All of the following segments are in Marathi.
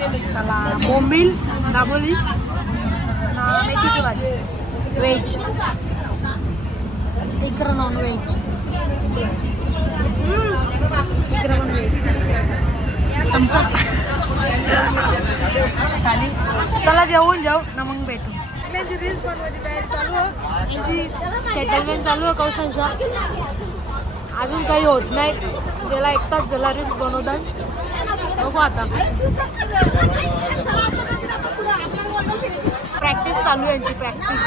चला बोंबील दाबोली मेथीची भाजी व्हेज इकडं नॉन व्हेज इकडं पण व्हेज थम्सअप खाली चला जेवून जाऊ ना मग भेटू. यांची रील्स बनवायची तयारी चालू आहे यांची सेटलमेंट चालू आहे कौशांच्या अजून काही होत नाही त्याला एक तास झाला रील्स बनवतात बघू आता प्रॅक्टिस चालू आहे यांची प्रॅक्टिस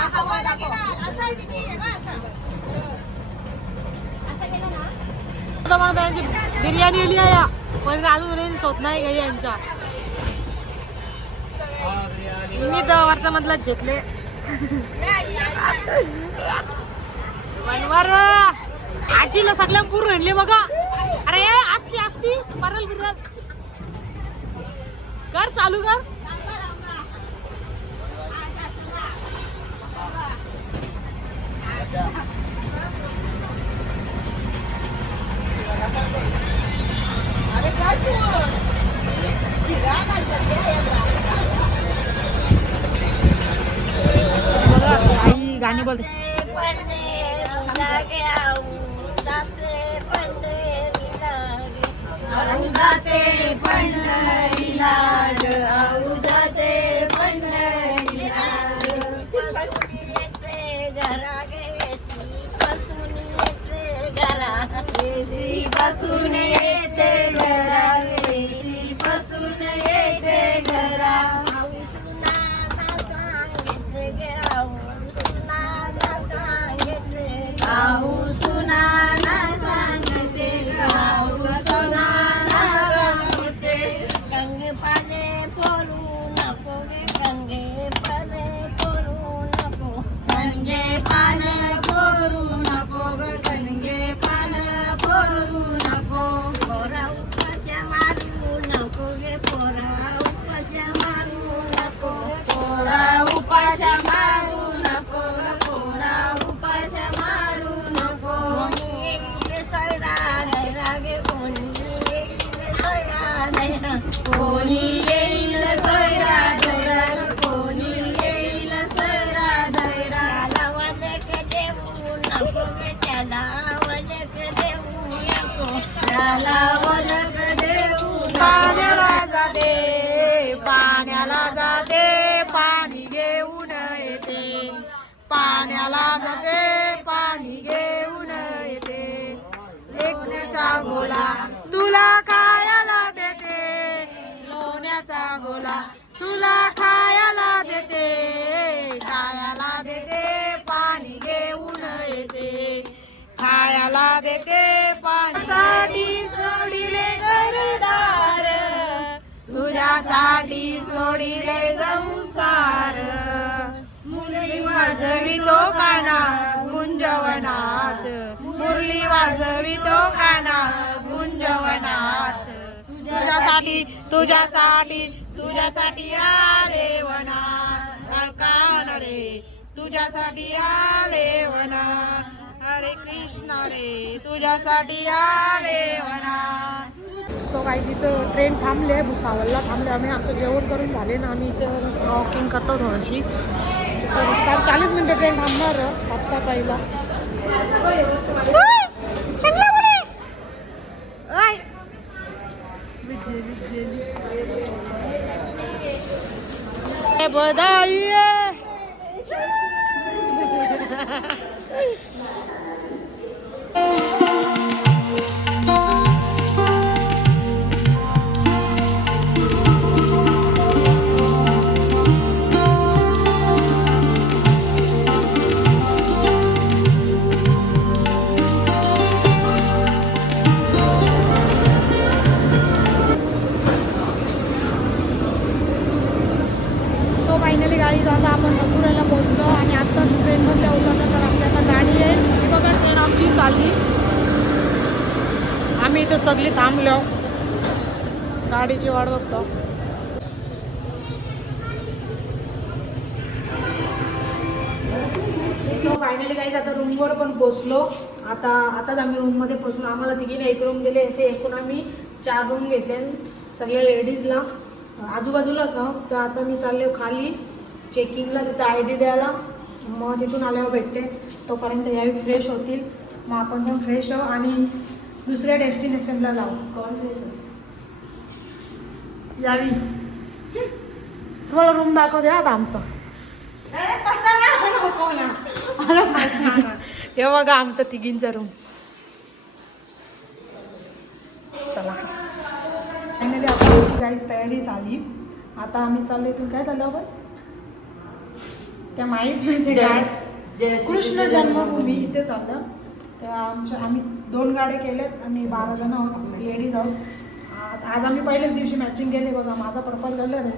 यांची बिर्याणी आली आहे पण अजून रील्स होत नाही काही यांच्या मी तर वरचा मधलाच घेतले वर आजीला सगळ्या पूर्ण आणले बघा अरे असती असती परल बिरल कर चालू कर अरे आई गाणी बोलते जाते पंढरीला जाते पंढरीला घरा गेसी पासून येते घरा गेसी पासून येते घरा आऊ सुनाना सांगते आऊ सुनाना सांगते गंगे पाने पोरू नको गे गंगे पाने पोरू नको गंगे पाने पोरू नको ग गंगे पाने पोरू नको पोरा उपाच्या मारू नको गे पोरा उपाच्या मारू नको पोरा उपाच्या मारू नको ग पोरा उपाच्या मारू नको कोणी येईल सैरा धैरा कोणी येईल सैरा धैरा वजक देऊ नको त्याला वजक देऊ नको त्याला वजक देऊ पाण्याला जाते पाण्याला जाते पाणी घेऊन येते पाण्याला जाते पाणी घेऊन येते एकण्याचा गोळा तुला खायला देते लोण्याचा गोळा तुला खायला देते खायला देते पाणी घेऊन येते खायला देते पाण्यासाठी सोडिले घरदार तुझ्यासाठी सोडिले संसार मुरली वाजवितो काना गुंजवनात मुरली वाजवितो काना गुंजवनात तुझ्यासाठी तुझ्यासाठी तुझ्यासाठी आले वनात कान रे तुझ्यासाठी आले वनात हरे कृष्ण रे तुझ्यासाठी आले वनात. सो काही जिथं ट्रेन थांबले भुसावळला थांबले आम्ही आमचं जेवण करून झाले ना आम्ही इथं वॉकिंग करतो थोडीशी 40 मिनिटं ट्रेन थांबणार साफसफाईला बधाई फायनली गाडी जाता आपण नकुराला पोहोचलो आणि आत्ताच ट्रेनमधल्या उतरलो तर आपल्याला गाडी आहे ही बघा ट्रेन आमची चालली आम्ही इथं सगळी थांबलो गाडीची वाट बघतो. सो फायनली गाईज आता रूमवर पण पोचलो. आताच आम्ही रूममध्ये पोचलो. आम्हाला तिघीने एक रूम दिले, असे एकूण आम्ही 4 रूम घेतले सगळ्या लेडीजला. आजूबाजूलाच आहो. तर आता मी चालले खाली चेकिंगला, तिथं ID द्यायला. मग तिथून आल्यावर भेटते. तोपर्यंत यावी फ्रेश होतील. मग आपण पण फ्रेश आहो आणि दुसऱ्या डेस्टिनेशनला जाऊ. कोण फ्रेश हो यावी. तुम्हाला रूम दाखवते आता आमचा. हे बघा आमचा तिघींचा रूम. चला फायनली आता आमची काहीच तयारी झाली. आता आम्ही चाललो इथून. काय झालं आपण त्या माहीत नाही ते कृष्ण जन्मभूमी इथे चाललं. तर आम्ही 2 गाड्या केल्यात आणि 12 जण आहोत, लेडीज आहोत. आज आम्ही पहिल्याच दिवशी मॅचिंग केले. बघा माझा पर्पल कलर आहे,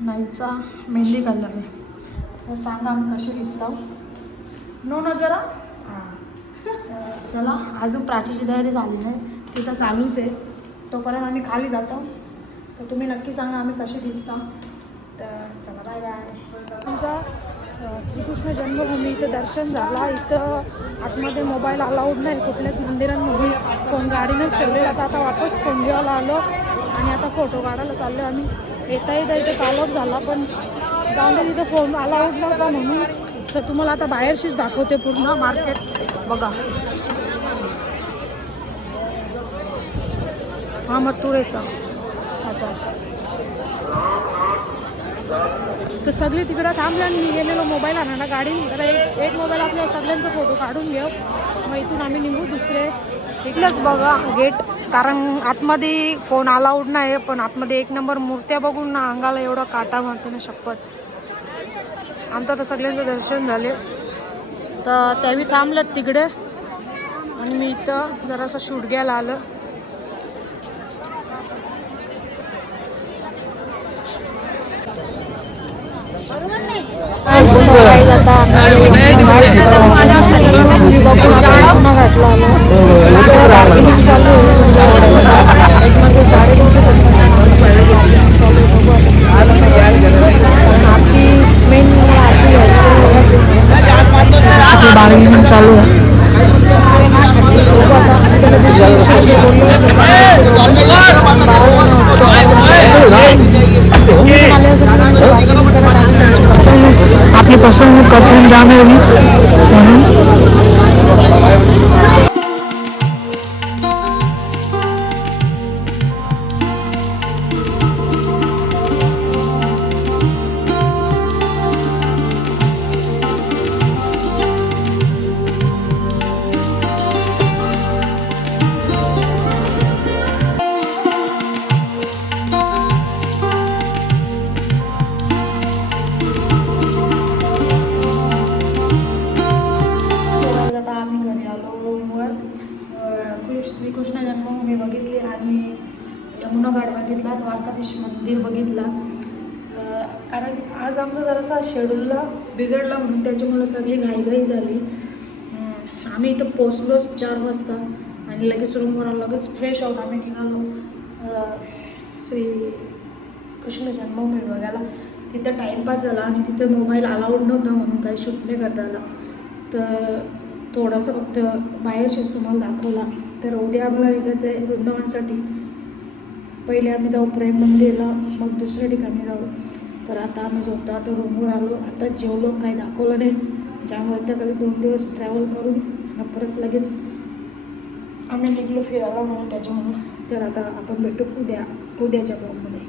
नाहीचा मेहंदी कलर आहे. तर सांगा आम्ही कसे दिसतो. नो जरा चला. अजून प्राचीची तयारी झाली नाही, तिचा चालूच आहे. तोपर्यंत आम्ही खाली जातो. तर तुम्ही नक्की सांगा आम्ही कसे दिसता. तर चला बाय बाय. आमचा श्रीकृष्ण जन्मभूमी इथं दर्शन झाला. इथं आतमध्ये मोबाईल अलाउड नाही कुठल्याच मंदिरांमध्ये. फोन गाडीनेच ठेवलेला. तर आता वापस फोन घ्यायला आलो आणि आता फोटो काढायला चाललो आम्ही. येता इथं चालवत झाला पण जाऊन दे, तिथं फोन अलाउड नव्हता म्हणून. तर तुम्हाला आता बाहेरशीच दाखवते पूर्ण मार्केट. बघा हा मथुरेचा. अच्छा तर सगळी तिकडं थांबले आणि मी गेलेलो मोबाईल आणायला गाडी. तर एक मोबाईल आपल्या सगळ्यांचा फोटो काढून घेऊ. मग इथून आम्ही निघू दुसरे. इकडेच बघा गेट, कारण आतमध्ये फोन अलाउड नाही. पण आतमध्ये 1 नंबर मूर्त्या बघून ना अंगाला एवढा काटा मारते ना शपथ. आमचं तर सगळ्यांचं दर्शन झाले. तर त्यावेळी थांबलेत तिकडे आणि मी इथं जरासं शूट घ्यायला आलं. बार्गेनिंग चालू आहे. आपली फसवणूक करतो जाणे म्हणून. श्रीकृष्ण जन्मभूमी बघितली आणि यमुना घाट बघितला, द्वारकाधीश मंदिर बघितला. कारण आज आमचं जरासा शेड्यूलला बिघडला म्हणून त्याच्यामुळं सगळी घाईघाई झाली. आम्ही इथं पोचलो 4 वाजता आणि लगेच रूमवर लगेच फ्रेश आहोत आम्ही निघालो श्री कृष्ण जन्मभूमी बघायला. तिथं टाईमपास झाला आणि तिथं मोबाईल अलाउड नव्हता म्हणून काही शूट नाही करता आला. तर थोडंसं फक्त बाहेरशीच तुम्हाला दाखवला. तर उद्या आम्हाला निघायचं आहे वृंदावनसाठी. पहिले आम्ही जाऊ प्रेम मंदिरला, मग दुसऱ्या ठिकाणी जाऊ. तर आता आम्ही झोपतो. आता रूमवर आलो, आता जेवलो, काही दाखवलं नाही. ज्यामुळे त्याकडे 2 दिवस ट्रॅव्हल करून परत लगेच आम्ही निघलो फिरायला म्हणून त्याच्यामुळं. तर आता आपण भेटू उद्याच्या ब्लॉगमध्ये.